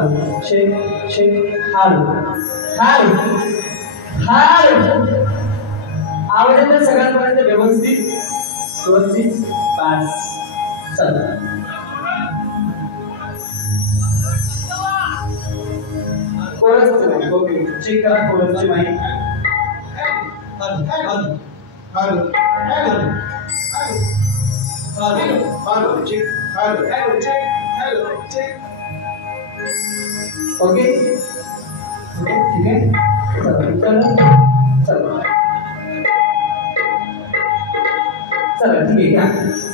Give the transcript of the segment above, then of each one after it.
Hello check check hello hello hello आवडेल ना सगळ्यांपर्यंत व्यवस्थित व्यवस्थित पास चला कोरसचं नाही ओके चेक करा कोरसची माहिती hello hello hello hello hello check hello hello check hello check okay ठीक है चला चला चला ठीक है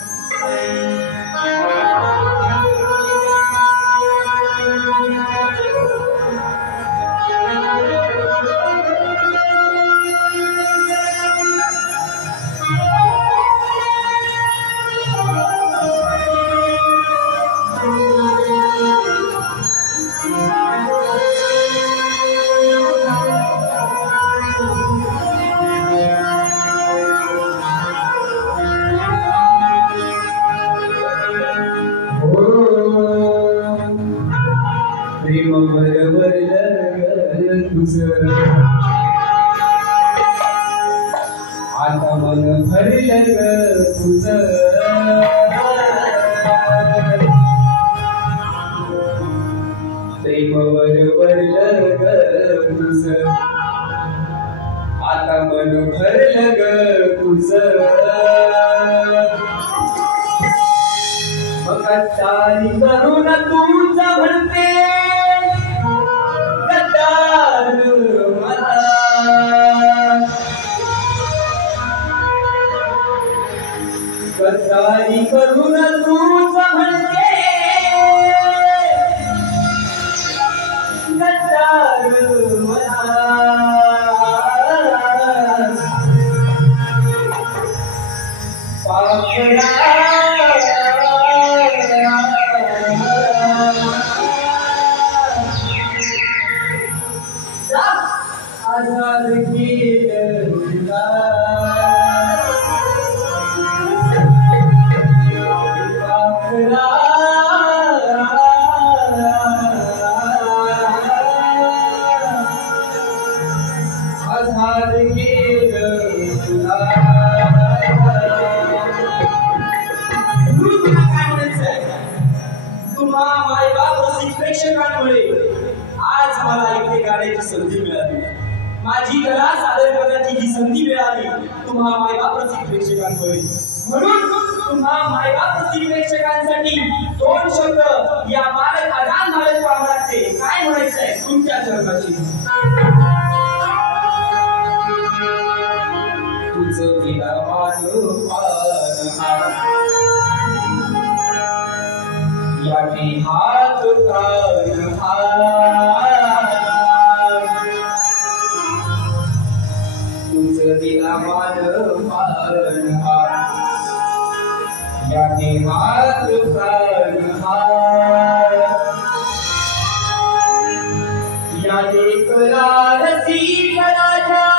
आता मन भरलं तुझं प्रेमवर भरलं तुझं आता मन भरलं तुझं मग चाली करून तुझं म्हणते गद्दार मला गद्दारी करून तुझं म्हणते गद्दार मला पाखरा आजाद केलं प्रेक्षकांमुळे आज मला इथे गाण्याची संधी मिळाली माझी कला सादर करण्याची जी संधी मिळाली तुम्हा मायबाप रसिक प्रेक्षकांमुळे म्हणून तुम्हा मायबाप रसिक प्रेक्षकांसाठी दोन शब्द या मालक आजान मालक पावराचे काय म्हणायचंय तुमच्या चरणाशी तुझं तिला याची हात तुझं तिला मान याची हात या देखला रसिक राजा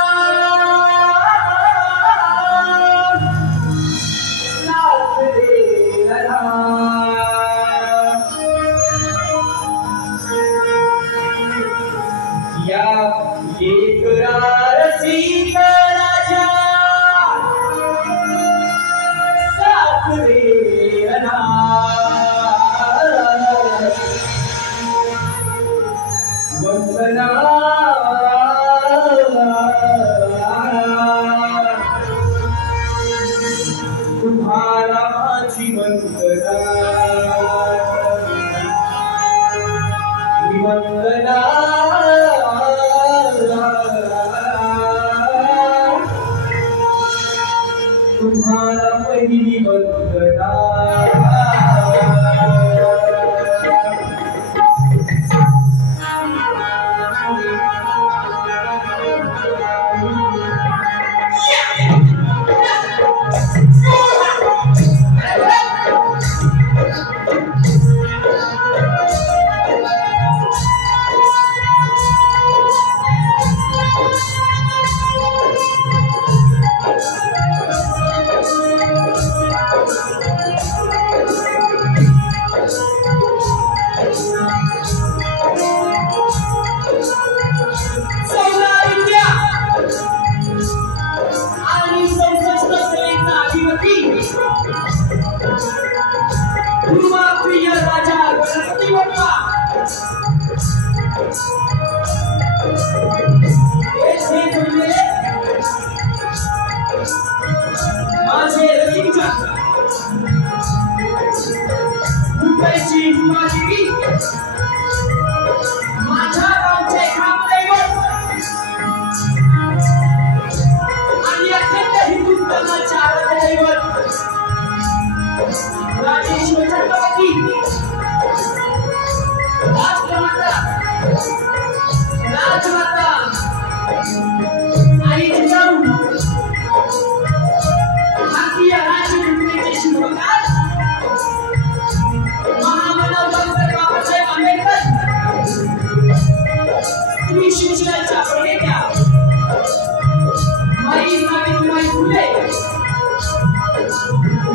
उमादेवी माझ्या गावचे ग्रामदैवत आणि अखंड हिंदुस्थानाचे आराध्यदैवत राजेश्वर छत्रपती राजमाता आई जिजाऊ भारतीय राज्यघटनेचे शिल्पकार महामानव डॉक्टर बाबासाहेब आंबेडकर स्त्री शिक्षणाच्या प्रणेत्या माई सावित्रीबाई फुले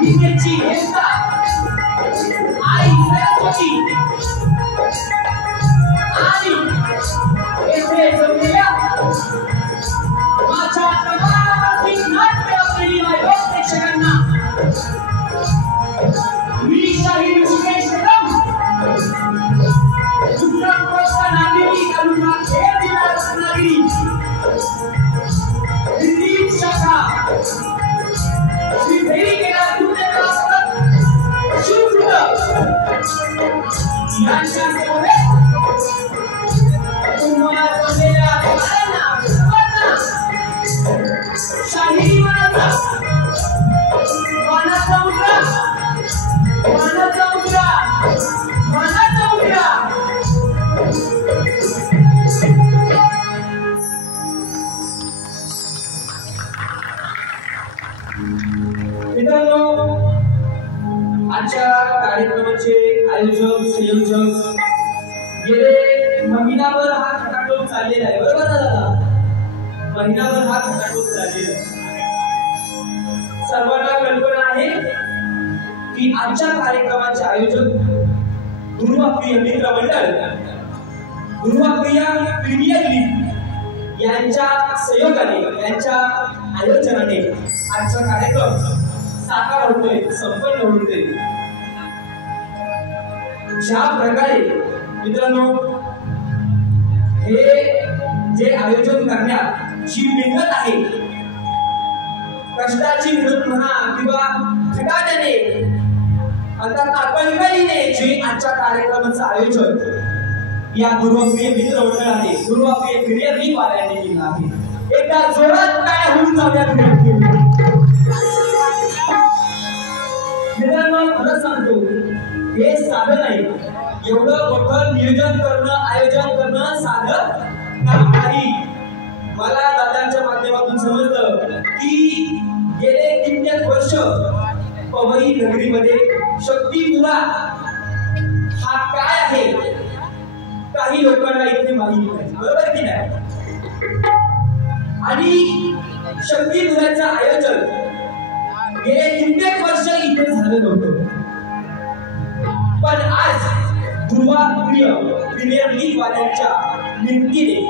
विद्येची देवता आई सरस्वती आणि येथे जमलेल्या माझ्या तमाम नाट्य प्रेमी प्रेक्षकांना मी शाहीर सुरेश कदम विक्रम पोस्ट नांदेडी तालुका खेड जिल्हा रत्नागिरी हिंदी शाखा श्री देवी केला यांच्या समवेत तुम्हाला जमलेल्या सर्वांना शाहिरी मानाचा मुद्रा मित्रांनो, आजच्या कार्यक्रमाचे आयोजक संयोजक गेले महिनाभर हा खटाटोप चाललेला आहे, बरोबर ना दादा? महिनाभर हा खटाटोप चाललेला आहे. सर्वांना कल्पना आहे की आजच्या कार्यक्रमाचे आयोजक दुर्वाप्रिय मित्र मंडळ, दुर्वाप्रिय प्रीमियर लीग यांच्या सहयोगाने, यांच्या आयोजनाने आजचा कार्यक्रम साकार होतोय, संपन्न होतोय. ज्या प्रकारे मित्रांनो हे जे आयोजन करण्यात जी मेहनत आहे, कष्टाची मेहनत म्हणा किंवा झटाट्याने अर्थात तातडीने जे आजच्या कार्यक्रमाचं आयोजन या दुर्वाप्रिय मित्र मंडळाने, दुर्वाप्रिय प्रीमियर लीग वाल्यांनी केलं आहे. एकदा जोरात काय होऊन जाऊया मित्रांनो. खरं सांगतो, हे साधं नाही. एवढं मोठं नियोजन करणं, आयोजन करणं साधं काम नाही. मला दादांच्या माध्यमातून समजलं की गेले कित्येक वर्ष पवई नगरीमध्ये शक्तिपुरा हा काय आहे काही लोकांना इथे माहिती नाही, बरोबर की नाही? आणि शक्तिपुराचं आयोजन गेले कित्येक वर्ष इथे झालं नव्हतं. पण आज दुर्वाप्रिय प्रीमियर लीग वाल्यांच्या निमतीने,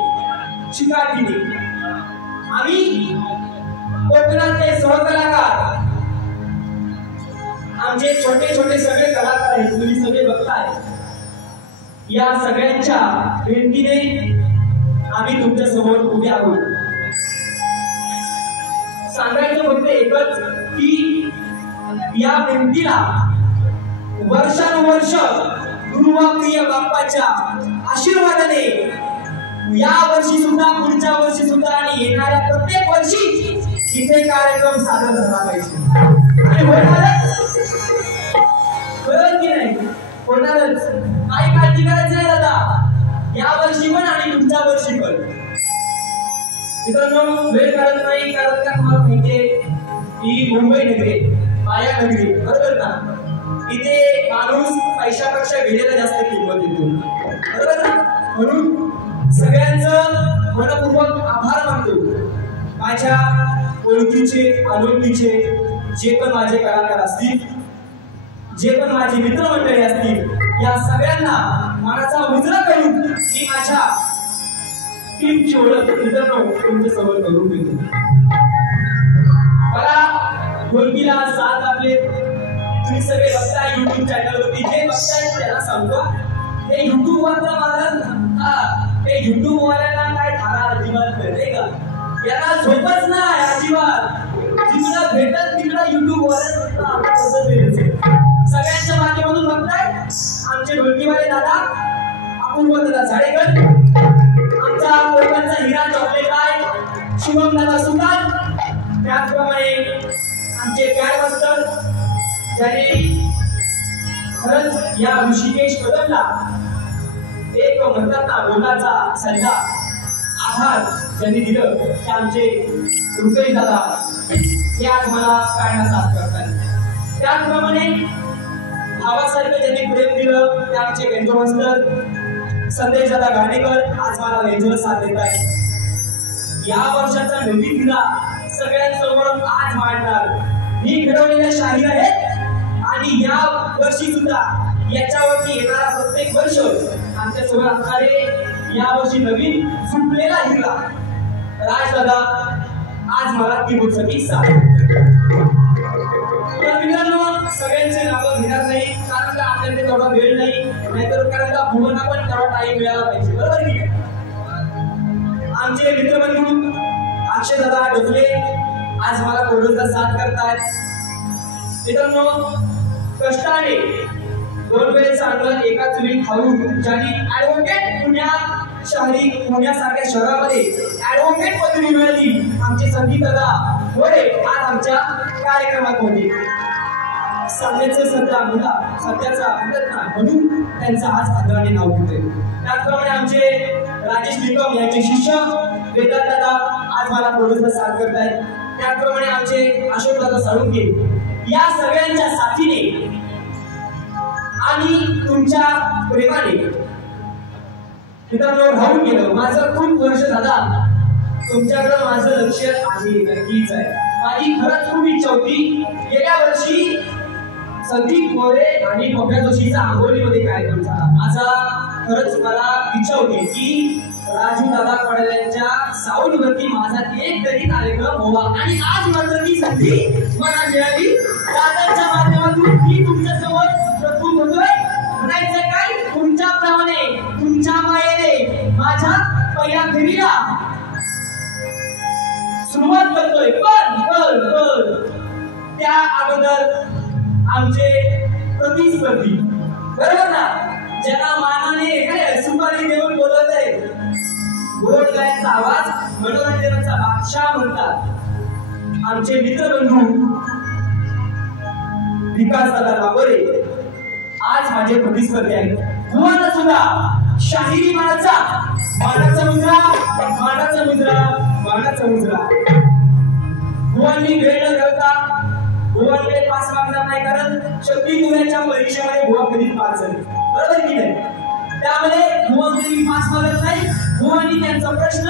चिकाटीने आम्ही कोकणातले सहकलाकार, आमचे छोटे छोटे सगळे कलाकार आहेत, तुम्ही सगळे बघताय, या सगळ्यांच्या विनंतीने आम्ही तुमच्या समोर उभे आहोत. सांगायचं फक्त एकच की या विनंतीला वर्षानुवर्ष दुर्वाप्रिय बाप्पाच्या आशीर्वादाने या वर्षी सुद्धा, पुढच्या वर्षी सुद्धा आणि येणाऱ्या प्रत्येक वर्षी इथे कार्यक्रम सादर झाला पाहिजे. आणि होणारच, कळत की नाही? होणारच. काही काळजी करायची नाही दादा, या वर्षी पण आणि पुढच्या वर्षी पण. मित्रांनो, वेळ काढत नाही, कारण का तुम्हाला माहितीये ही मुंबई नगरी, माया नगरी, बरोबर ना? इथे माणूस पैशापेक्षा वेळेला जास्त किंमत देतो, बरोबर ना? म्हणून सगळ्यांचं मनपूर्वक आभार मानतो. माझ्या ओळखीचे, अनोळखीचे जे पण माझे कलाकार असतील, जे पण माझे मित्रमंडळी असतील, या सगळ्यांना मनाचा मुजरा करून मी माझ्या टीमची ओळख मित्रांनो तुमच्या समोर करून देतो. मला ओळखीला साथ आपले तुम्ही सगळे बघताय युट्यूब चॅनलवरती, जे बघताय त्याला सांगतो, हे युट्यूब वाला मला ते युट्यूब वाल्यांना काय थारा अजिबात नाही का? याला झोपच नाही अजिबात. जिकडं भेटत तिकडं युट्यूब वाल्यांना कसं द्यायचं. सगळ्यांच्या माध्यमातून बघताय आमचे ढोलकीवाले दादा अपूर्व दादा झाडेकर, आमचा कोकणचा हिरा चॉकलेट शुभम दादा सुतार, त्याचप्रमाणे आमचे पॅड मास्टर ज्यांनी खरंच या ऋषिकेश कदमला एक म्हणतात ना बोलाचा सल्ला आधार ज्यांनी दिलं ते आमचे रुपेश दादा हे आज मला काढण्यास साथ करतात. त्याचप्रमाणे भावासारखं ज्यांनी प्रेम दिलं ते आमचे वेंजो मास्टर संदेश दादा गाडेकर आज मला वेंजोला साथ देत आहे. या वर्षाचा नवीन दिला सगळ्यांसमोर आज मांडणार मी घडवलेल्या शाहीर आहेत आणि या वर्षी सुद्धा याच्यावरती येणारा प्रत्येक वर्ष आमच्या सोबत असणारे या वर्षी नवीन सुटलेला हिरा राजदादा आज मला कीबोर्डसाठी साथ. तर मित्रांनो सगळ्यांचे नावं घेणार नाही कारण का आपल्याकडे तेवढा वेळ नाही, नाहीतर कारण का भुवना पण तेवढा टाइम मिळाला पाहिजे, बरोबर की नाही. आमचे मित्रबंधू अक्षय दादा डोकले आज मला कोरोनाचा साथ करतायत. मित्रांनो कष्टाने दोन वेळेचा अन्न एकाच वेळी खाऊन ज्यांनी ऍडव्होकेट पुण्यासारख्या शहरामध्ये ऍडव्होकेट पदवी मिळाली आमचे संदीप दादा होळे आज आमच्या कार्यक्रमात होते. सामन्याचं सध्याचा म्हणून त्यांचं आज आदराने नाव घेतोय. त्याचप्रमाणे आमचे राजेश निकम यांचे शिष्य वेदांत दादा आज मला कोरोनाचा साथ करतायत. त्याचप्रमाणे आमचे अशोक दादा साळुंके या सगळ्यांच्या साथीने आणि तुमच्या प्रेमाने मित्रांनो राहून गेलं माझं खूप वर्ष दादा तुमच्याकडे माझं लक्ष आहे नक्कीच आहे. माझी खरंच खूप इच्छा होती गेल्या वर्षी संदीप मोरे आणि पप्या जोशीचा आंबोलीमध्ये कार्यक्रम झाला. माझा खरंच मला इच्छा होती की राजू दादा पडल्यांच्या साऊंड वरती माझा एक तरी कार्यक्रम व्हावा आणि आज मात्र ती संधी मला मिळाली. दादांच्या माध्यमातून मी तुमच्या समोर प्रस्तुत होतोय. म्हणायचं काय तुमच्याप्रमाणे तुमच्या मायेने माझ्या पहिल्या फेरीला सुरुवात करतोय. पण त्या अगोदर आमचे प्रतिस्पर्धी बरोबर ना ज्यांना मानाने सुपारी देऊन बोलत आहे गोड गायचा आवाज मनोरंजनाचा बादशाह म्हणतात आमचे मित्रबंधू विकास दादा बाबरे आज माझे प्रतिस्पर्धी आहेत. भुवना सुद्धा शाहिरी मानाचा मुजरा भुवननी वेळ न घालता भुवनकडे पास मागणार नाही कारण शक्ती दुर्याच्या परीक्षेमध्ये भुवन कधीच पास झाले, बरोबर की नाही. त्यामुळे भुवनकडे पास मागत नाही. भुवननी त्यांचा प्रश्न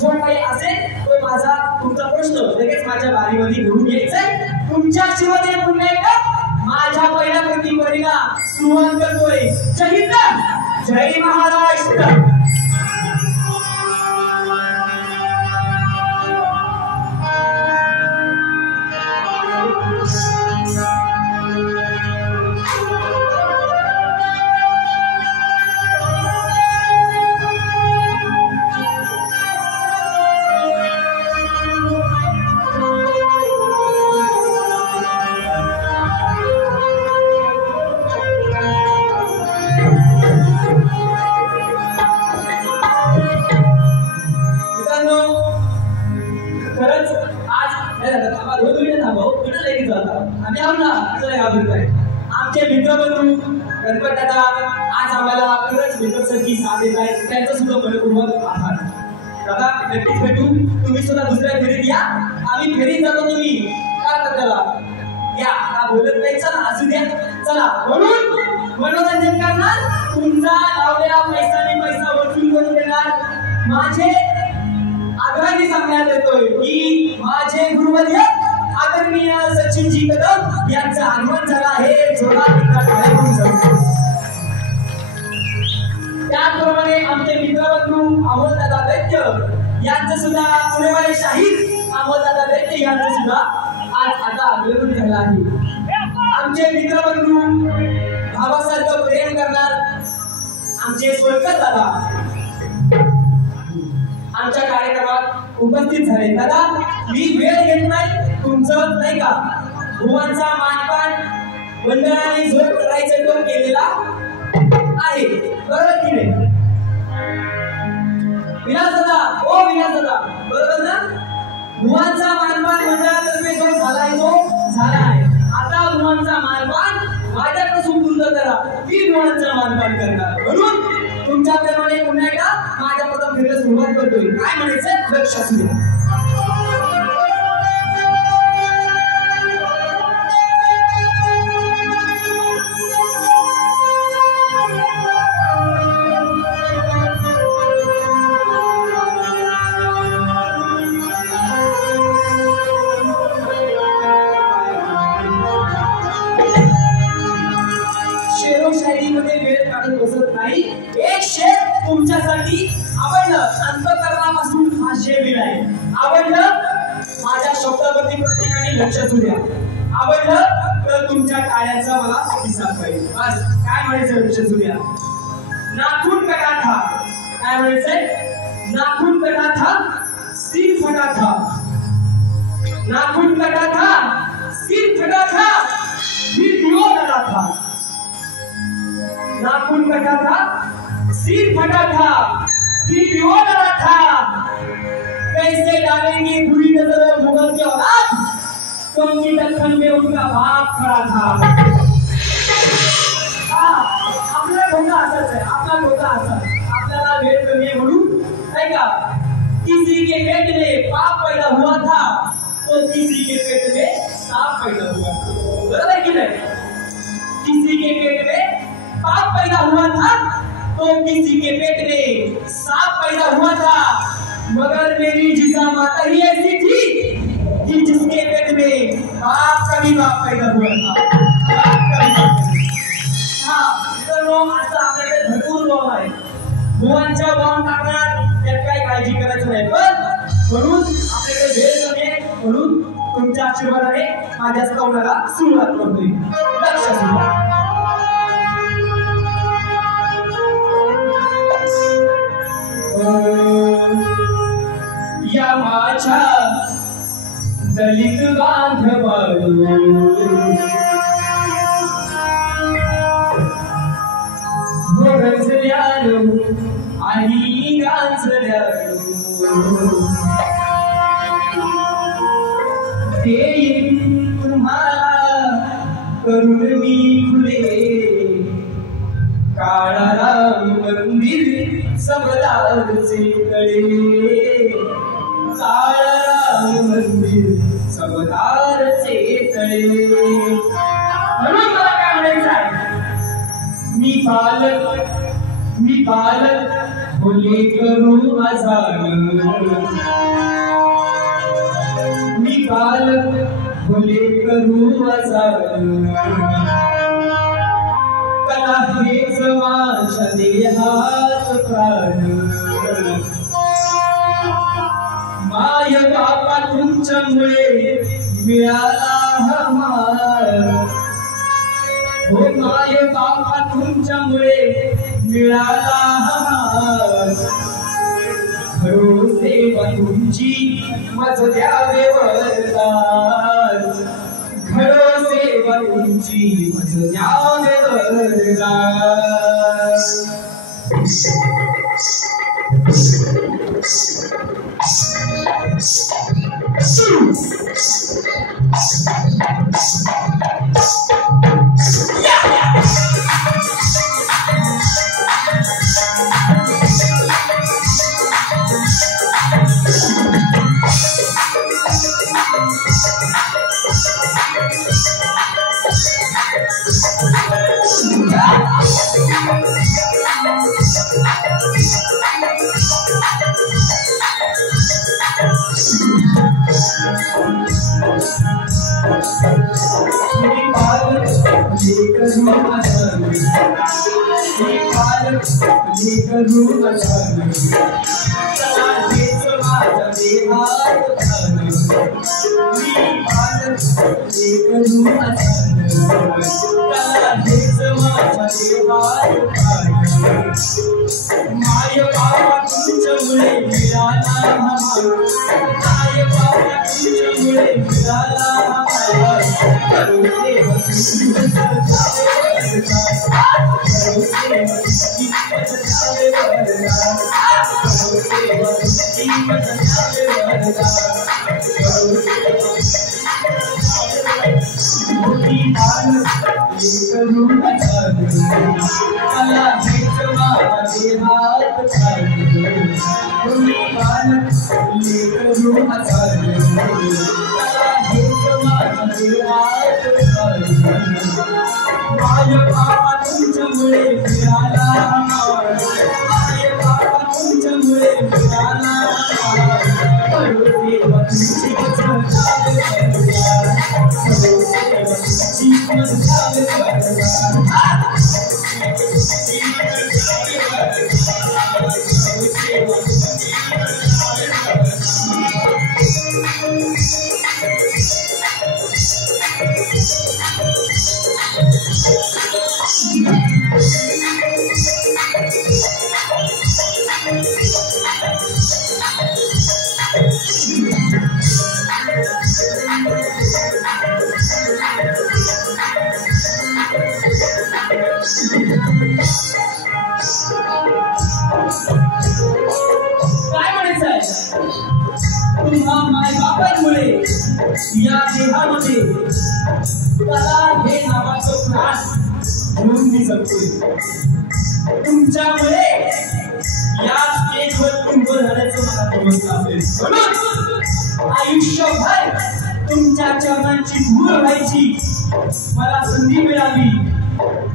जो काही असेल तो माझा तुमचा प्रश्न लगेच माझ्या बारीमध्ये घेऊन यायचाय. तुमच्या शिवाय पुन्हा एकदा माझ्या पहिल्या प्रतिस्पर्धीला सुरुवात करतोय. जय हिंद जय महाराष्ट्र. आमचे मित्रबंधू गणपत दादा आज आम्हाला खरंच मित्रसारखी साथ देत आहेत. त्यांचा सुद्धा मनपूर्वक आभार. दादा नक्कीच भेटू. तुम्ही सुद्धा दुसऱ्या फेरीत या. आम्ही फेरीत जातो तुम्ही काय करता या का बोलत नाही. चला असू द्या चला म्हणून मनोरंजन करणार तुमचा लावलेला पैसा वसूल करून देणार. माझे आग्रहाने सांगण्यात येतोय की माझे गुरुवर्य आदरणीय सचिनजी कदम यांचं आगमन झालं आहे. त्याचप्रमाणे आमचे मित्रबंधू अमोलदादा दैत्य यांचं सुद्धा पुणेवाले शाहीर अमोलदादा दैत्य यांचं सुद्धा आज आता आगमन झालं आहे. आमचे मित्रबंधू भावासारखं प्रेम करणार आमचे सोलकर दादा आमच्या कार्यक्रमात उपस्थित झाले. दादा मी वेळ घेत नाही तुमचं नाही का भुवनचा मानपान मंडळाने जो करायचं तो केलेला आहे, बरोबर की नाही? विलास दादा, ओ विलास दादा, बरोबर ना? भुवांचा मानपान मंडळातर्फे जो झालाय तो झाला आहे. आता भुवांचा मानपान माझ्यापासून पूर्ण करा, मी भुवांचा मानपान करणार. म्हणून तुमच्याप्रमाणे पुन्हा एकदा माझ्या प्रथम फेरीला सुरुवात करतोय. काय म्हणायचं लक्ष असू द्या. एक शेर तुमच्यासाठी आवडलं, अंतःकरणापासून हा शेर लिहिलाय. आवडलं? माझ्या शब्दावरती प्रत्येकाने लक्ष द्या. आवडलं तर तुमच्या टाळ्याचा मला प्रतिसाद पाहिजे. बस काय म्हणायचं लक्ष द्या. नाखून कटा था, काय म्हणायचंय? नाखून कटा था, सिर फटा था. नाखून कटा था, सिर फटा था, फिर दियो लगा था. नाखून कटा था, सिर फटा था, फिर दियो लगा था. कैसे डालेंगे बुरी नजर मुगल के औलाद, क्योंकि दक्कन में उनका बाप खड़ा था. आपला धोका असाच आहे, आपला धोका असा. आपल्याला वेळ कमी आहे म्हणून नाही का? किसी के पेट में पाप पैदा हुआ था, तो किसी के पेट में सांप पैदा हुआ. बरोबर की नहीं? किसी के पेट में पाप पैदा हुआ था, तो किसी के पेट में सांप पैदा हुआ था. मगर मेरी जिजा माता ही ऐसी थी कि जिसके पेट में बाप का भी बाप पैदा हुआ था. हाँ, तर मग असं आपल्याकडे भरपूर बॉम्ब आहे. भुवांच्या बॉम्ब टाकणार त्यात काही काळजी करायची नाही. पण म्हणून आपल्याकडे वेळ कमी आहे, म्हणून तुमच्या आशीर्वादाने माझ्या स्तवनाला सुरुवात करतोय. लक्ष द्या. या माझ्या दलित बांधवांनो, गरजल्यानो आणि गांजल्यानो, देईन तुम्हाला करून मी फुले. काळाराम मंदिर सबदारचे तळे, काळाराम मंदिर सबदारचे तळे. म्हणून मला काय म्हणायचं आहे? मी पालक भोले करू आजान. मी पालक भोले करू आजान. कला हेच माझ्या देहात प्राण. माय बापा तुमच्यामुळे मिळाला हा मान. हो माय बापा तुमच्यामुळे मिळाला हा मान. खरो सेवा तुमची मज द्यावे वरदान. खरो सेवा तुमची मज द्यावे वरदान. माय बाबा तुमच्यामुळे मिळाला हमारा, माय बाबा तुमच्यामुळे मिळाला हमारा. या देहामध्ये कला हे नावाचं प्राण घेऊन मी जगतोय. तुमच्यामुळे या स्टेजवर उभं राहण्याचं मला समजलं असेल. म्हणून आयुष्यभर तुमच्या चरणांची धूळ व्हायची मला संधी मिळावी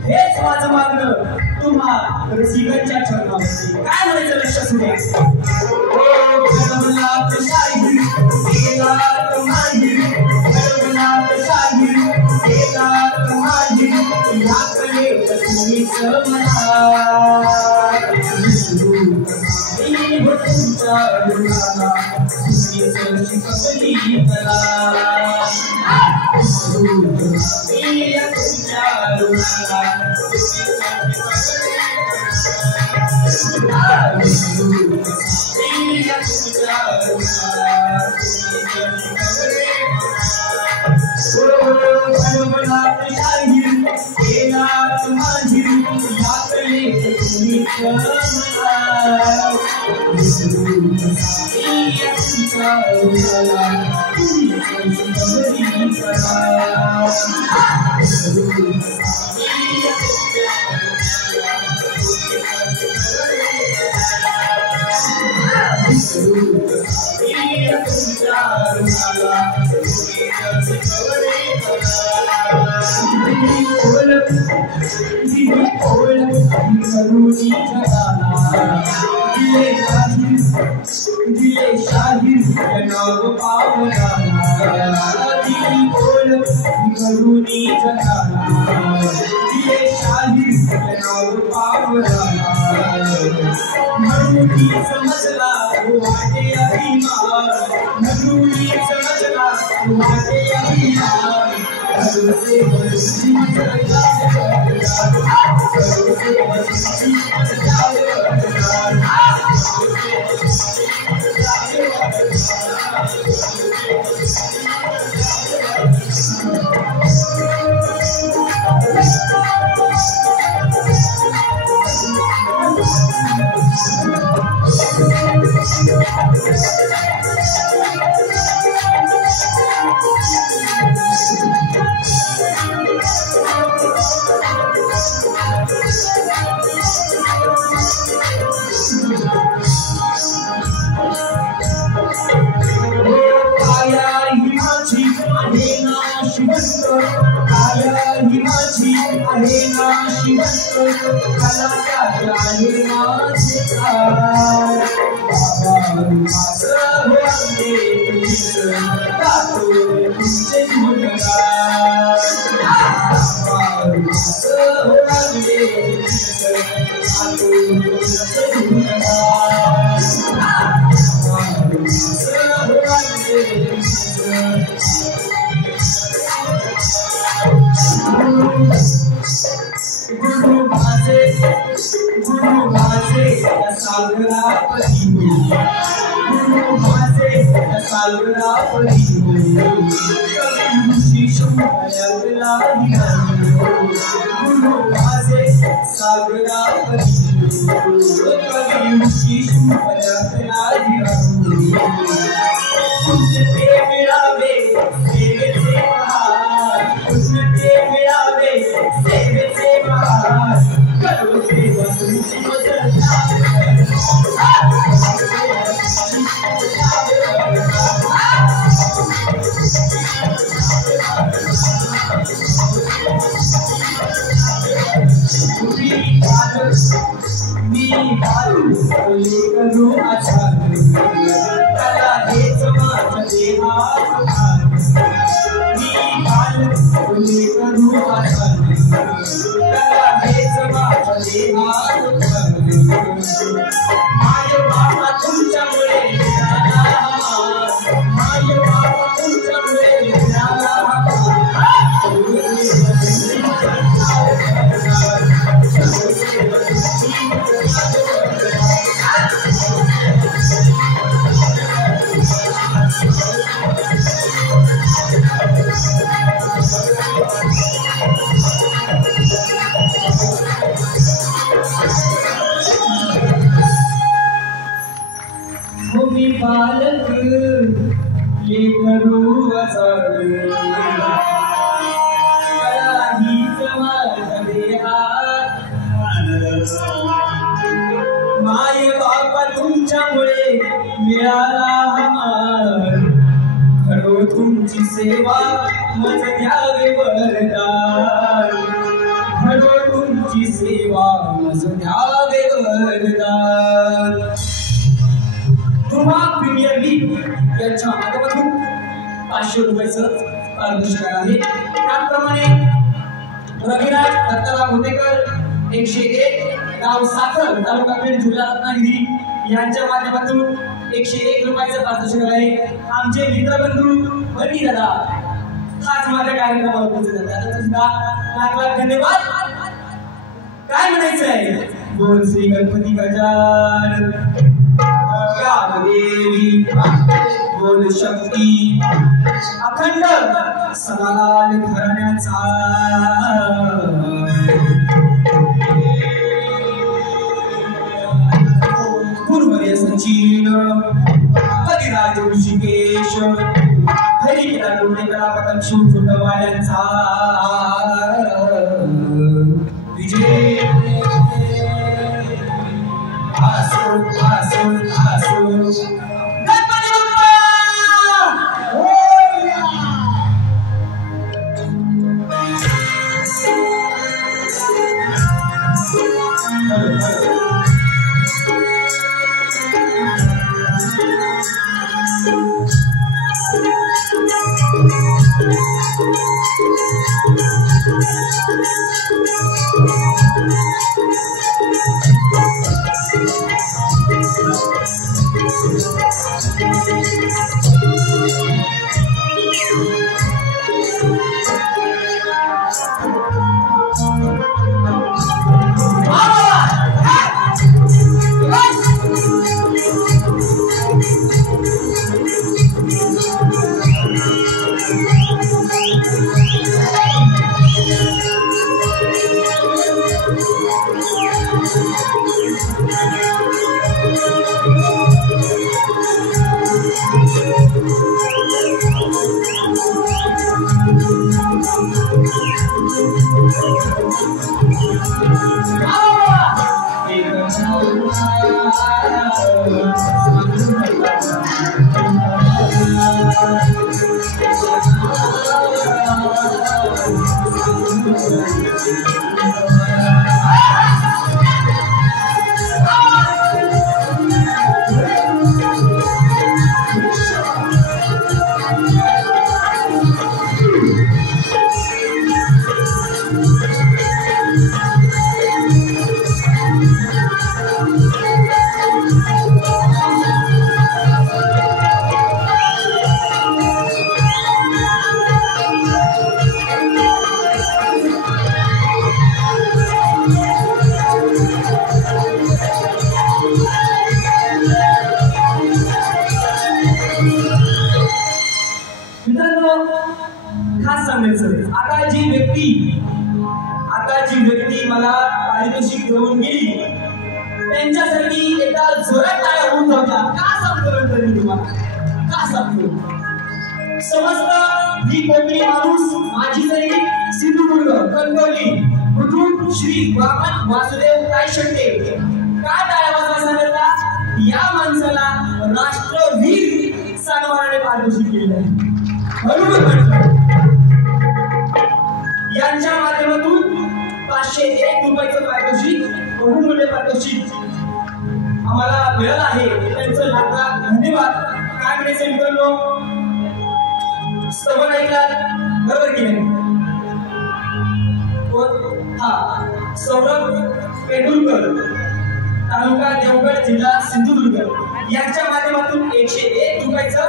हेच माझं मागणं तुम्हा रसिकांच्या चरणावरती. काय म्हणायचं लक्ष सुद्धा Guru Bhase गुरु माझे सागरापती गुरु माझे सागरापती ऋषी शुभला गुरु माझे सागरापती ऋषी शुभला ते मिळावे सेवेचे महान ते मिळावे सेवेचे महान करो सेवा तुमची मी बालू करू आचार त्याला हेच माझ्या देहात मी बालू करू आचार त्याला हेच माझ्या देहात माय बाबा तुमच्यामुळे माय बाबा तुमच्यामुळे बालक ये करू आचार हीच माझ्या देहात माय बाबा तुमच्यामुळे मिळाला मान करो तुमची सेवा मज द्यावे वरदान करो तुमची सेवा मज द्यावे वरदान तुम्हा प्रीमियर लीग यांच्या माध्यमातून 500 रुपयाचं पारितोषिक आहे त्याचप्रमाणे रविराज दत्ताराव होतेकर 101 गाव साखर तालुका पेठ जिल्हा रत्नागिरी यांच्या माध्यमातून 101 रुपयाचं पारितोषिक आहे आमचे मित्रबंधू बनी दादा हाच माझ्या कार्यक्रमाला उपस्थित आहेत आता सुद्धा लाख लाख धन्यवाद काय म्हणायचंय बोल श्री गणपती गजानन देवी बोल शक्ती अखंड सदालाल घराण्याचा गुरुवर्य सचिन कविराज ऋषिकेश हरिकेला डोंगरेकरा पतंग शिव फुटवाल्यांचा विजय आसो आसो आसो गणपती त्यांच्यासाठी एकदा जोरात टाळ्या होऊन जाऊया. का सांगतो नंतर मी तुम्हाला, का सांगतो? समस्त ही कोकणी माणूस माझी सैनिक सिंधुदुर्ग कणकवली बुद्रुक श्री वामन वासुदेव तायशेटे का टाळ्या वाजवायला सांगितला? या माणसाला राष्ट्रवीर सन्मानाने पारितोषिक केले आहे. म्हणून यांच्या माध्यमातून 501 रुपयाचं पारितोषिक, बहुमूल्य पारितोषिक आम्हाला मिळालं आहे. त्यांचं लाख धन्यवाद. काय म्हणायचं मित्रांनो? स्तवन ऐकलात बरोबर की नाही? हा, सौरभ पेंडुरकर तालुका देवगड जिल्हा सिंधुदुर्ग यांच्या माध्यमातून 101 रुपयाचं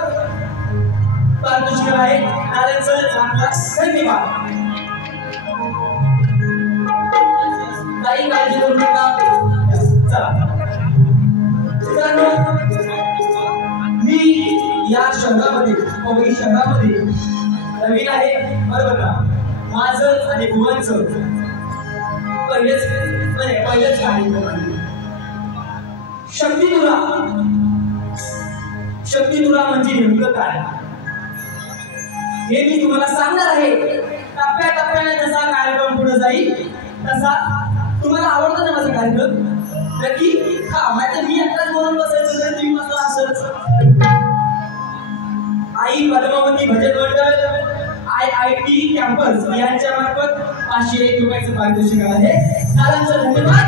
पारितोषिक आहे. दादांचं लाख धन्यवाद. काही काळजी करू नका. चला मित्रांनो, मी या शहरामध्ये कोकणी शहरामध्ये नवीन आहे बरोबर ना. माझं आणि बुवांचं पहिलेच कार्यक्रम आहे. शक्तिधुरा म्हणजे नेमकं काय हे मी तुम्हाला सांगणार आहे. टप्प्याटप्प्याने जसा कार्यक्रम पुढे जाईल तसा. तुम्हाला आवडतं ना माझा कार्यक्रम? नक्की. हा, माहिती मी आताच बोलून बसायचं तर तुम्ही मला असंच. आई पद्मावती भजन मंडळ IIT कॅम्पस यांच्या मार्फत 501 रुपयाचं पारितोषिक आहे. दादांचं धन्यवाद.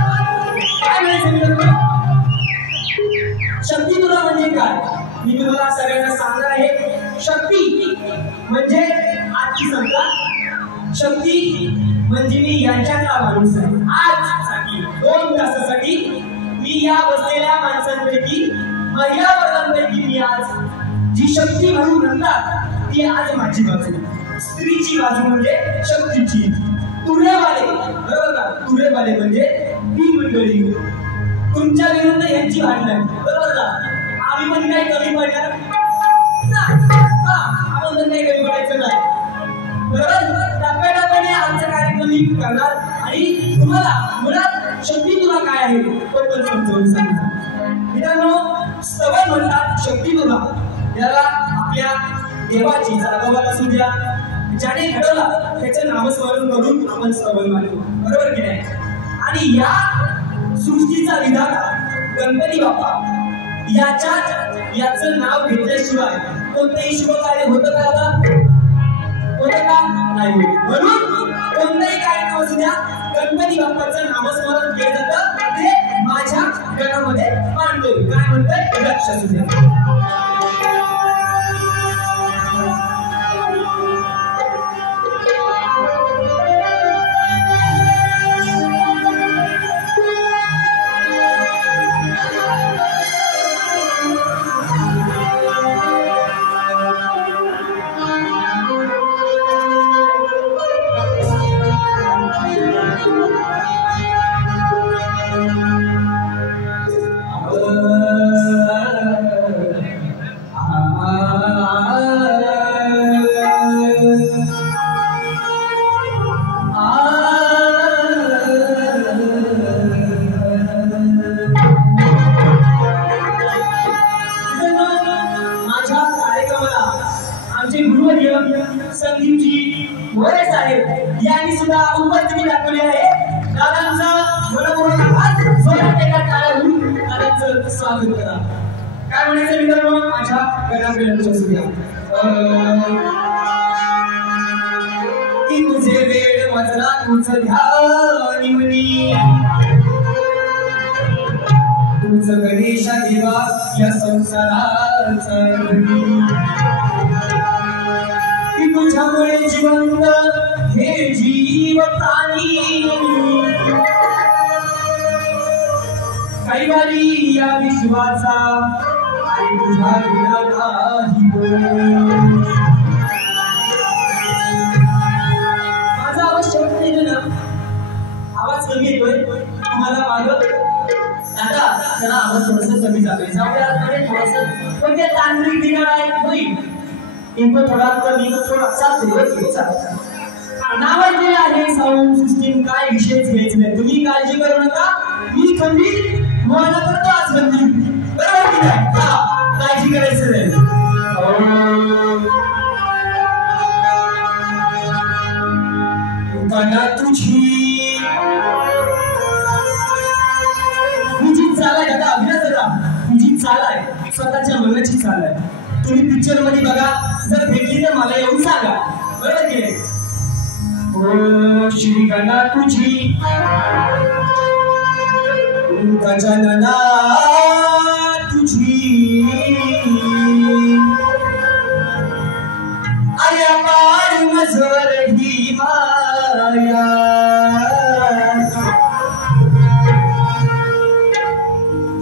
काय म्हणायचं मित्रांनो? शक्तिधुरा म्हणजे काय मी तुम्हाला सगळ्यांना सांगणार आहे. शक्ती म्हणजे आजची संख्या. शक्ती म्हणजे मी यांच्यातला माणूस आहे. आजसाठी 2 तासासाठी मी या बसलेल्या माणसांपैकी, महिला वर्गांपैकी मी आज जी शक्ती म्हणून म्हणतात ती आज माझी बाजू. स्त्रीची बाजू म्हणजे शक्तीची. तुरेवाले बरोबर का? तुरेवाले म्हणजे ती मंडळी. तुमच्या विरुद्ध यांची भांडण बरोबर का? आम्ही पण काही कमी पडणार आपण पण काही कमी पडायचं नाही बरोबर. टप्प्याटप्प्याने आमचा कार्यक्रम मी करणार आणि तुम्हाला मुळात शक्तिधुरा काय आहे तो पण समजावून सांगणार. मित्रांनो, स्तवन म्हणतात शक्तिधुरा. याला आपल्या देवाची जागोबाला सुद्धा ज्याने घडवला त्याचं नामस्मरण करून आपण स्तवन मानतो बरोबर की नाही. आणि या सृष्टीचा विधाता गणपती बाप्पा याचं नाव घेतल्याशिवाय कोणतेही शुभ कार्य होतं का? आता होतं का? नाही. म्हणून कोणताही कार्यक्रम असू द्या गणपती बाप्पाचं नामस्मरण केलं जातं. ते माझ्या गणामध्ये मांडतोय. काय म्हणतोय? लक्ष असू द्या. संदीपजी मोरे साहेब यांनी सुद्धा उपस्थिती दाखवली आहे. दादांचं मनपूर्वक आभार. जोरात एका टाळ्यावरून दादांचं स्वागत करा. काय म्हणायचं मित्रांनो? माझ्या गणाकडे लक्ष असू द्या. की तुझे वेळ वचना तुझं ध्यान म्हणी, तुझं गणेशा देवा या संसाराचं तुझ्यामुळे जिवंत हे जीव प्राणी, कैवारी या विश्वाचा आणि तुझ्या विना काही. माझा आवाज शेवट नाही ना? आवाज कमी येतोय तुम्हाला? मागं दादा जरा आवाज थोडस कमी जातोय. जाऊया थोडस पण ते तांत्रिक बिघाड आहे होईल. इनको थोडा कमी थोडा चालते. नावाचे आहे साऊंड सिस्टीम काय विषयच घ्यायचं नाही. तुम्ही काळजी करू नका. मी खंबीर मोहना करतो आज बंदी बरोबर की नाही हा काळजी करायचं नाही गाना तुझी चाल आहे दादा अभिनय दादा तुझी चाल आहे स्वतःच्या मनाची चाल आहे तुम्ही पिक्चर मध्ये बघा जर भेटली तर मला येऊन सांगा बरोबर की नाही ओ श्री गाना तुझी गजानना तुझी अरे अपार नजर ही माया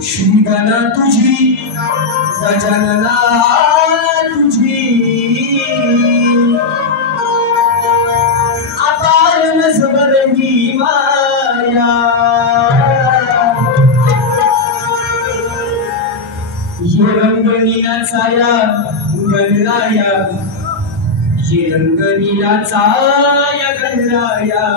श्री गाना तुझी गजानना तुझी अपार नजर ही माया ये रंगनीला छाया गणराया ये रंगनीला छाया गणराया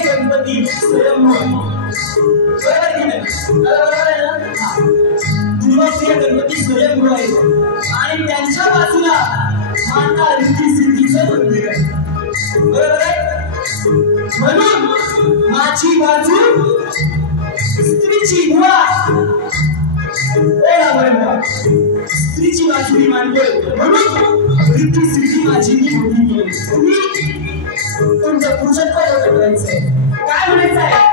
गणपती स्वयं बरोबर की नाही? बरोबर आहे ना? दुर्वाप्रिय गणपती स्वयंभू आहे आणि त्यांच्या बाजूला माता रिद्धी सिद्धीचं मंदिर आहे. बरोबर आहे? म्हणून माझी बाजू स्त्रीची मुळा स्त्रीची बाजू मी मानतोय म्हणून रिद्धी सिद्धी माझी मी मोठी केली. तुमचं पुरुषत्व करायचंय काय म्हणायचं आहे?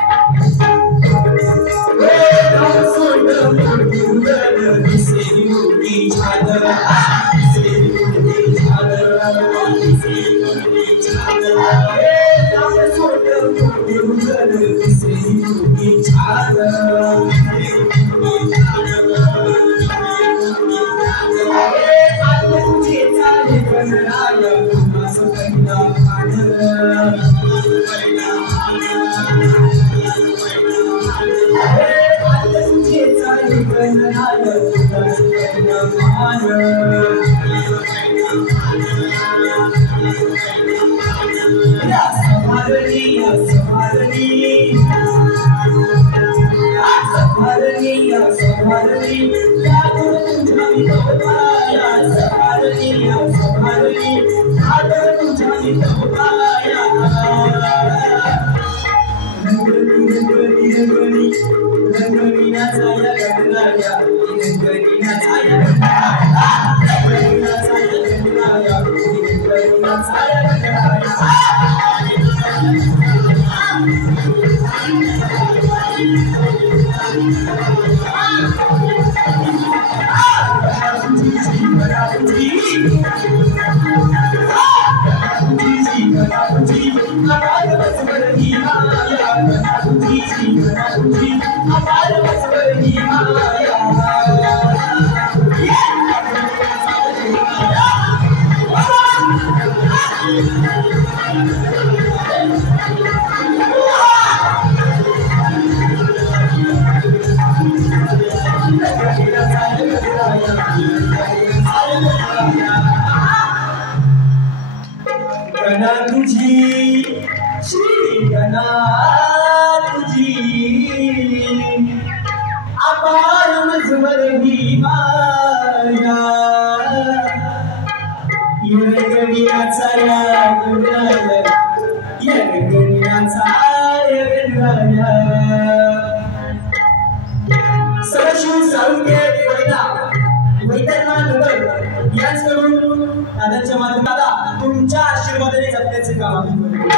तुमच्या आशीर्वादाने जगण्याचे काम आम्ही करतो.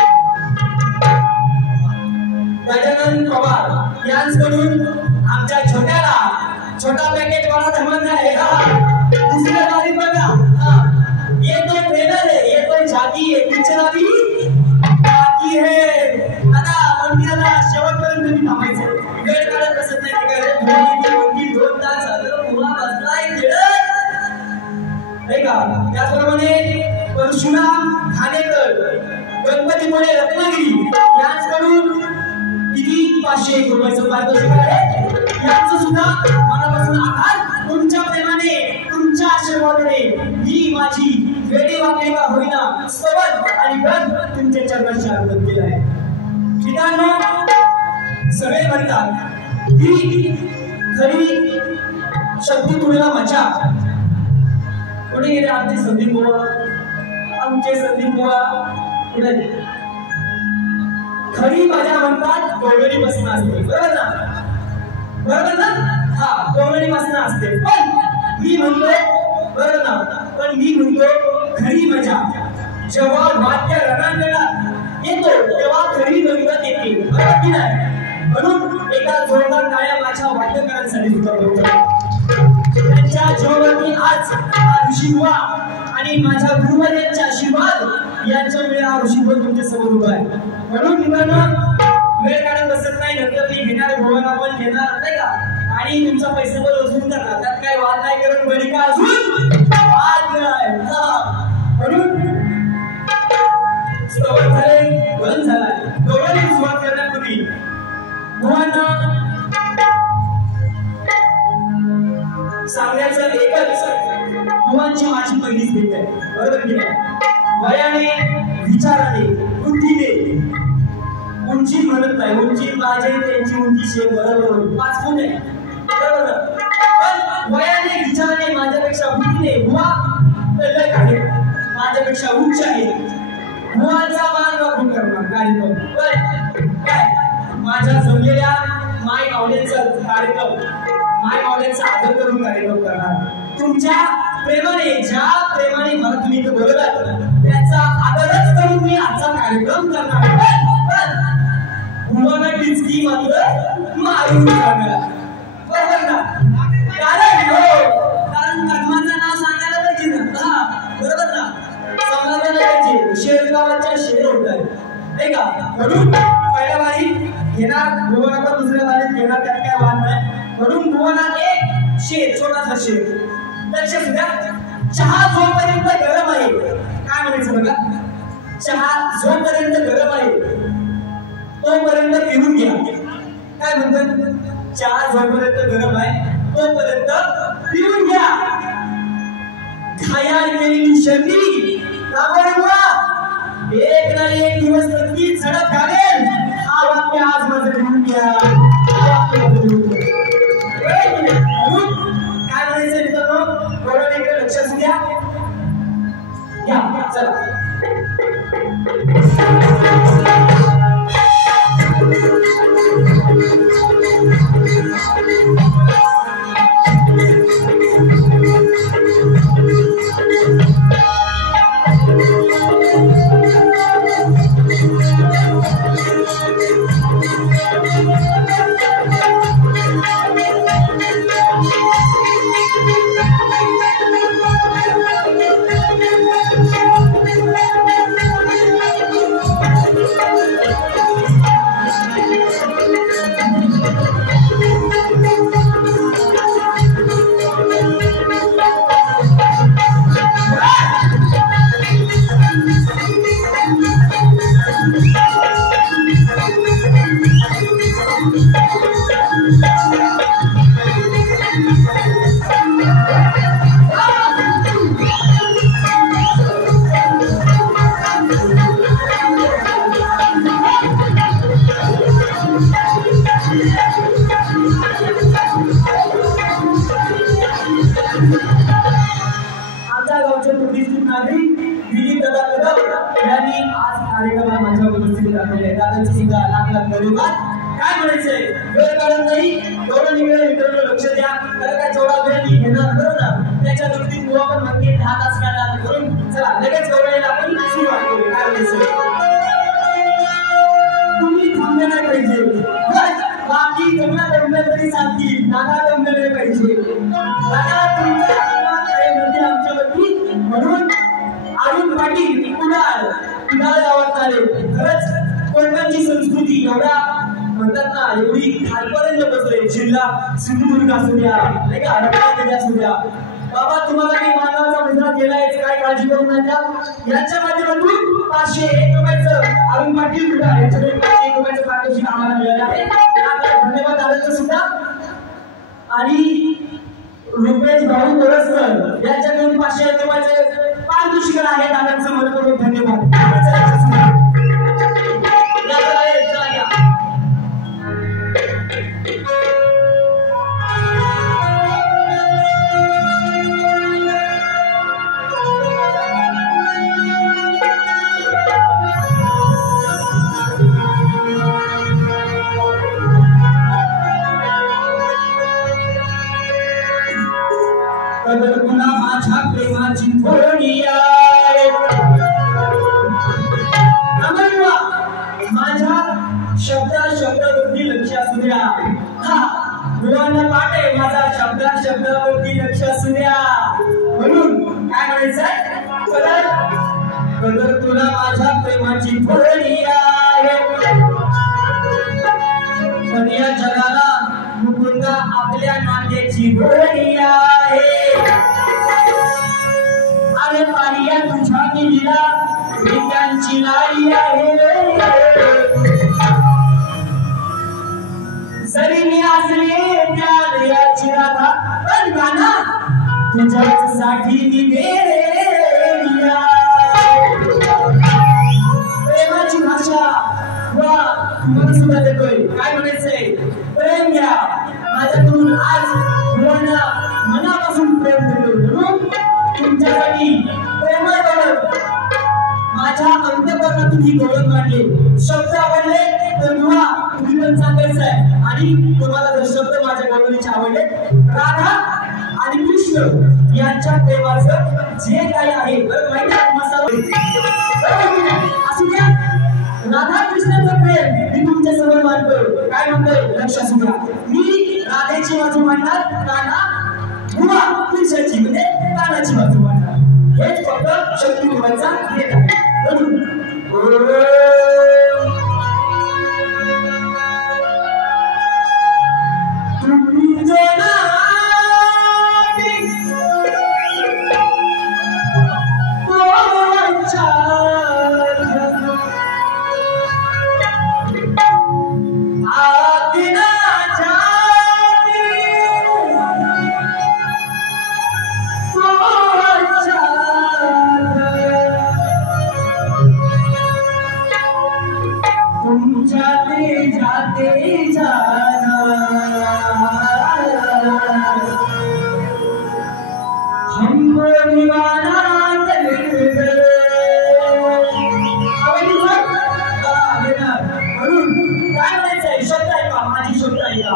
गजानन पवार यांच्याकडून आमच्या छोटा पॅकेट वाला धमाका आहे. दुसऱ्या बारी बघा येतो ट्रेलर आहे, येतो जाती आहे, पिक्चर आधी बाकी आहे. आता मंदिराला शेवटपर्यंत तुम्ही थांबायचं, वेळ काढत बसत नाही. 2 तास झालं मुला बसलाय खेळत नाही का? त्याचप्रमाणे परशुराम खानेकर गणपतीपुळे रत्नागिरी यांच्याकडून किती 501 रुपयाचं पारितोषिक आहे. यांचं सुद्धा मनापासून आभार. तुमच्या प्रेमाने तुमच्या आशीर्वादाने मी माझी वेळी वागणे का होईना स्तवन आणि गण तुमच्या चरणांशी अर्पण केलं आहे. मित्रांनो सगळे म्हणतात की खरी शक्ती तुला मजा कुठे गेले आमचे संदीप बुवा, आमचे संदीप बुवा कुठे? खरी मजा म्हणतात गवळणी बसून असते. बरोबर ना? बरोबर ना? हा, गवळणी बसून असते. पण मी म्हणतो बरोबर ना? पण मी म्हणतो खरी मजा जेव्हा वाद्य रणांगणात येतो तेव्हा खरी रंगत येते. बरोबर की नाही? म्हणून एका जोरदार टाळ्या माझ्या वाद्यकरांसाठी सुद्धा होतो. त्यांच्या जीवावरती आज ऋषीबुवा आणि माझ्या गुरुवर्यांचा आशीर्वाद यांच्यामुळे हा ऋषीबुवा तुमच्या समोर उभा आहे. म्हणून मित्रांनो वेळ काढत बसत नाही. नंतर मी घेणार भोवना पण घेणार नाही का? आणि तुमचा पैसा पण वसूल करणार. त्यात काय वाद नाही करत बरी का? अजून वाद नाही. म्हणून स्तवन झाले, बंद झालाय. गौरवाने सुरुवात करण्यापूर्वी भुवांना सांगण्याचं एकच, भुवांची माझी पहिलीच भेट आहे. बरोबर की नाही? वयाने, विचाराने, बुद्धीने उंची म्हणत नाही, उंची माझे त्यांची उंची शे बरोबर 5 फूट आहे बरोबर, पण वयाने विचाराने माझ्यापेक्षा बुद्धीने बुवा लय आहे, माझ्यापेक्षा उंच आहे, बुवाचा मान राखून करणार कार्यक्रम, पण काय माझ्या जमलेल्या माय नॉलेजचा कार्यक्रम, माय नॉलेजचा आदर करून कार्यक्रम करणार, तुमच्या प्रेमाने ज्या प्रेमाने मला तुम्ही इथं बोलवलात त्याचा आदरच करून मी आजचा कार्यक्रम करणार, पण बुवाला टिचकी मात्र मारून जाणार बरोबर ना, कारण कर्माचं नाव सांगायला पाहिजे ना, बरोबर ना, समाजाला पाहिजे, शेरगावाच्या शेर होतात नाही का, म्हणून पहिल्या बारी घेणार भुवना पण दुसऱ्या बारीत घेणार, त्यात काय वाद नाही, म्हणून भुवना एक शेर छोटासा शेर लक्षात द्या, चहा जोपर्यंत गरम आहे, काय म्हणायचं बघा, चहा जोपर्यंत गरम आहे तोपर्यंत पिऊन घ्या, काय म्हणतात, चहा जोपर्यंत गरम आहे तोपर्यंत पिऊन घ्या, घायाळ केलेली शर्दी एक ना एक दिवस नक्की झडप घालेल, हा वाक्य आज माझं घेऊन घ्या, काय म्हणायचं मित्रांनो, थोडं इकडे लक्ष असू द्या, घ्या चला काय म्हणायचंय वेळ काढत नाही, एवढं निघालं मित्रांनो लक्ष द्या, कारण काय जेवढा वेळ मी घेणार बरोबर ना, त्याच्या दृष्टीत मुवा पण म्हणते 10 तास काढा करून, चला लगेच गवळीला आपण सुरुवात करू, काय म्हणायचं, तुम्ही थांबले नाही पाहिजे, बाकी जमला जमलं तरी चालतील, नाना जमले नाही पाहिजे, नाना तुमचा आशीर्वाद आहे म्हणजे आमच्यावरती, म्हणून अरुण पाटील कुडाळ गावात आले, खरंच कोकणची संस्कृती एवढा म्हणतात ना, एवढी खालपर्यंत बसले, जिल्हा सिंधुदुर्ग असू द्या नाही का, रत्नागिरी असू द्या, बाबा तुम्हाला मी मानवाचा मुद्रा केलाय, काय काळजी करू नका, याच्या माध्यमातून 501 रुपयाचं अरुण पाटील कुडाळ यांच्याकडून 501 रुपयाचं पारितोषिक आम्हाला मिळालं आहे, धन्यवाद दादांचं सुद्धा, आणि रुपेश भाऊ बोरसकर यांच्याकडून 501 रुपयाचे पारितोषिक आहे, दादांचं मनपूर्वक धन्यवाद, तुला माझ्या प्रेमाची थोडी माझ्या शब्दावरती लक्ष असू द्या, मुलांना पाठ आहे माझा शब्दावरती लक्ष असू द्या, म्हणून काय म्हणायचंय, कदर तुला माझ्या प्रेमाची थोडी आहे, पण या जगाला मुकुंदा आपल्या नात्याची गोडी आहे, अरे पाहिया तुझ्या दिला विद्यांची लाडी आहे, जरी मी असले त्या याची राधा, पण गाना तुझ्याच साठी मी प्रेमाची भाषा वा मुलांना मनापासून प्रेम करतो म्हणून तुमच्यासाठी प्रेमळ गवळण माझ्या अंतःकरणातून ही गवळण मांडली. शब्द आवडले तर दुवा तुम्ही पण सांगायचं आहे आणि तुम्हाला जर शब्द माझ्या गवळणीचे आवडले राधा आणि कृष्ण यांच्या प्रेमाचं जे काही आहे बरं माहिती आहे असू द्या. राधा कृष्णाचं प्रेम मी तुमच्या समोर मांडतो. काय म्हणतोय लक्ष असू द्या. मी राधेची बाजू मांडणार, कान्हा बुवा कृष्णाची म्हणजे कान्हाची बाजू मांडणार. हेच फक्त शक्ती देवाचा भेद आहे. जाते जाते जाना हमको दीवाना कर गए. काय म्हणायचंय शब्द आहे का माझी शब्द आहे का.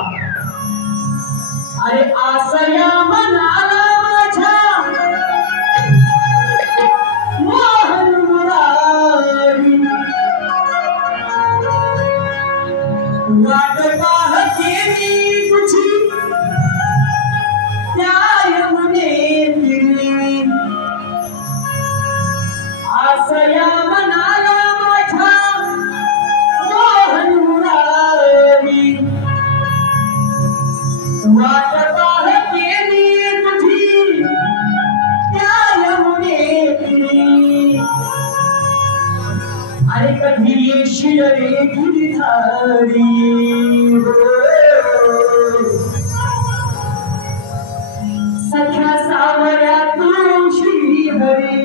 अरे आसया मनाला माझ्या मोहन मुरारी वाट पाहते मी तुझी त्या यमुनेतली. आसया मनाला माझ्या मोहन मुरारी वाट पाहते मी तुझी त्या यमुनेतली. अरे कधी येशील रे गिरधारी सख्या सावऱ्या तू श्रीहरी.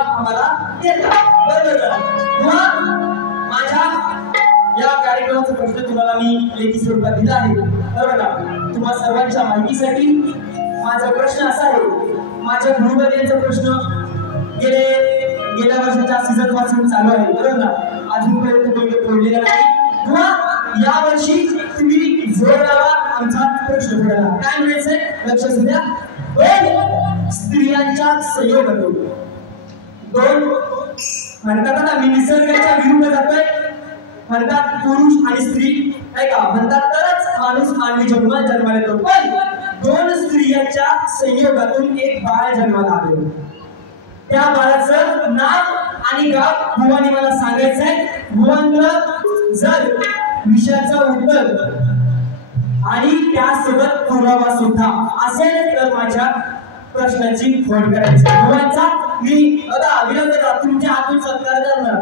आम्हाला देता. बरोबर प्रश्न तुम्हाला मी लेखी स्वरूपात दिला आहे, बरोबर ना? तुम्हा सर्वांच्या माहितीसाठी माझा प्रश्न असा आहे, माझ्या गुरुवर्यांचा प्रश्न गेल्या वर्षाच्या सीझन पासून चालू आहे, बरोबर ना? अजूनपर्यंत कोणी तोडलेला नाही, किंवा या वर्षी तुम्ही जोर लावा, आमचा प्रश्न पडला. काय म्हणायचंय लक्षात द्या. दोन स्त्रियांच्या संयोगातून, दोन म्हणतात ना, मी निसर्गाच्या विरुद्ध जातोय, म्हणतात पुरुष आणि स्त्री, नाही का, म्हणतात तरच माणूस मानवी जन्माला येतो. पण दोन स्त्रियांच्या संयोगातून एक बाळ जन्माला आले. त्या बाळाचं नाव आणि गाव भुवानी मला सांगायचंय. भुवांना जर विषयाचं उत्तर आणि त्यासोबत पुरावा सुद्धा असेल तर माझ्या प्रश्नाची फोड करायची. भुवांचा मी आता विनंती करा, तुमच्या हातून सत्कार करणार.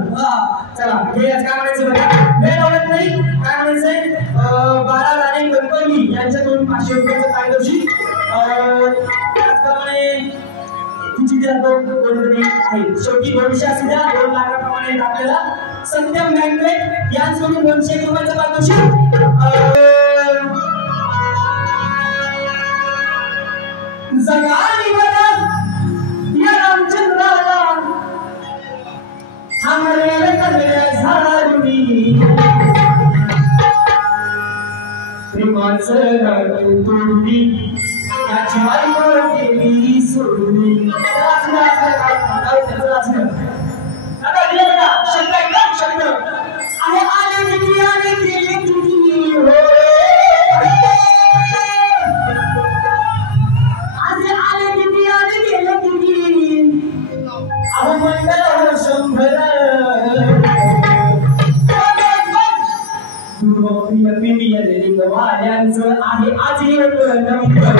चला, हे काय म्हणायचं बघा, वेळ आवडत नाही. काय म्हणायचंय, बाळा राणे कंपनी यांच्याकडून 500 रुपयाचं पारितोषिक. त्याचप्रमाणे शेवटी 200 असू द्या, 2 लाखाप्रमाणे आपल्याला सत्यम बँकेट यांच्याकडून 200 रुपयाचं पारितोषिक. जगानी बघा या रामचंद्राला हमरे कमल्या झाडुनी प्रेमाचं राग तोडली त्याची बायको गेली सोडली. आता दिले बघा शब्द एकदम शब्द आहे. आले किती आले गेले किती हो, आले किती आले गेले किती अहो मंडळ 100. पूर्वप्रिय पिंडिया लिंग वाल्यांचं आहे आज एक नंबर.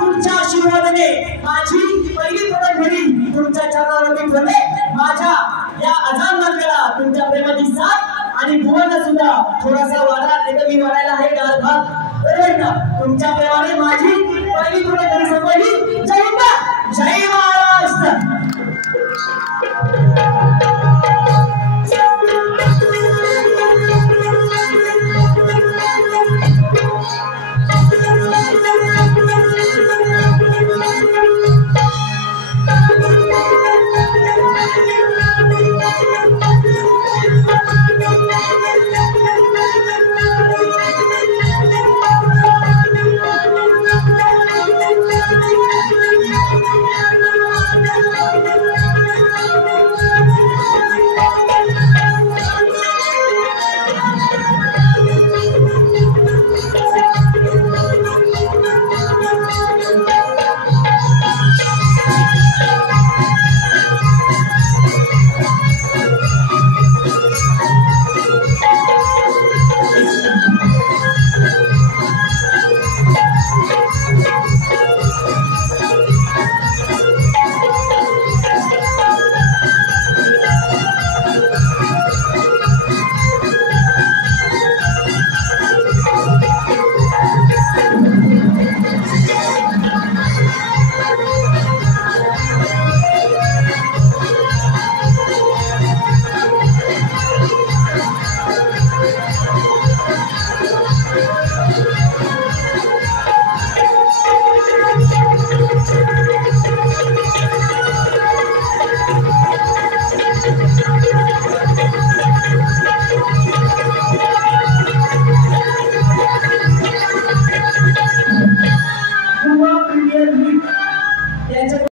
तुमच्या आशीर्वादाने माझी पहिली पदक घडी तुमच्या चरणावरती ठेवले. माझ्या या अजान मार्गाला तुमच्या प्रेमाची साथ आणि भुवना सुद्धा थोडासा वाढा, नाही तर मी वाढायला आहे गार भाग, बरोबर ना? तुमच्या प्रेमाने माझी पहिली पदक घडी संपली. जय हिंद, जय महाराष्ट्र. त्यांच्या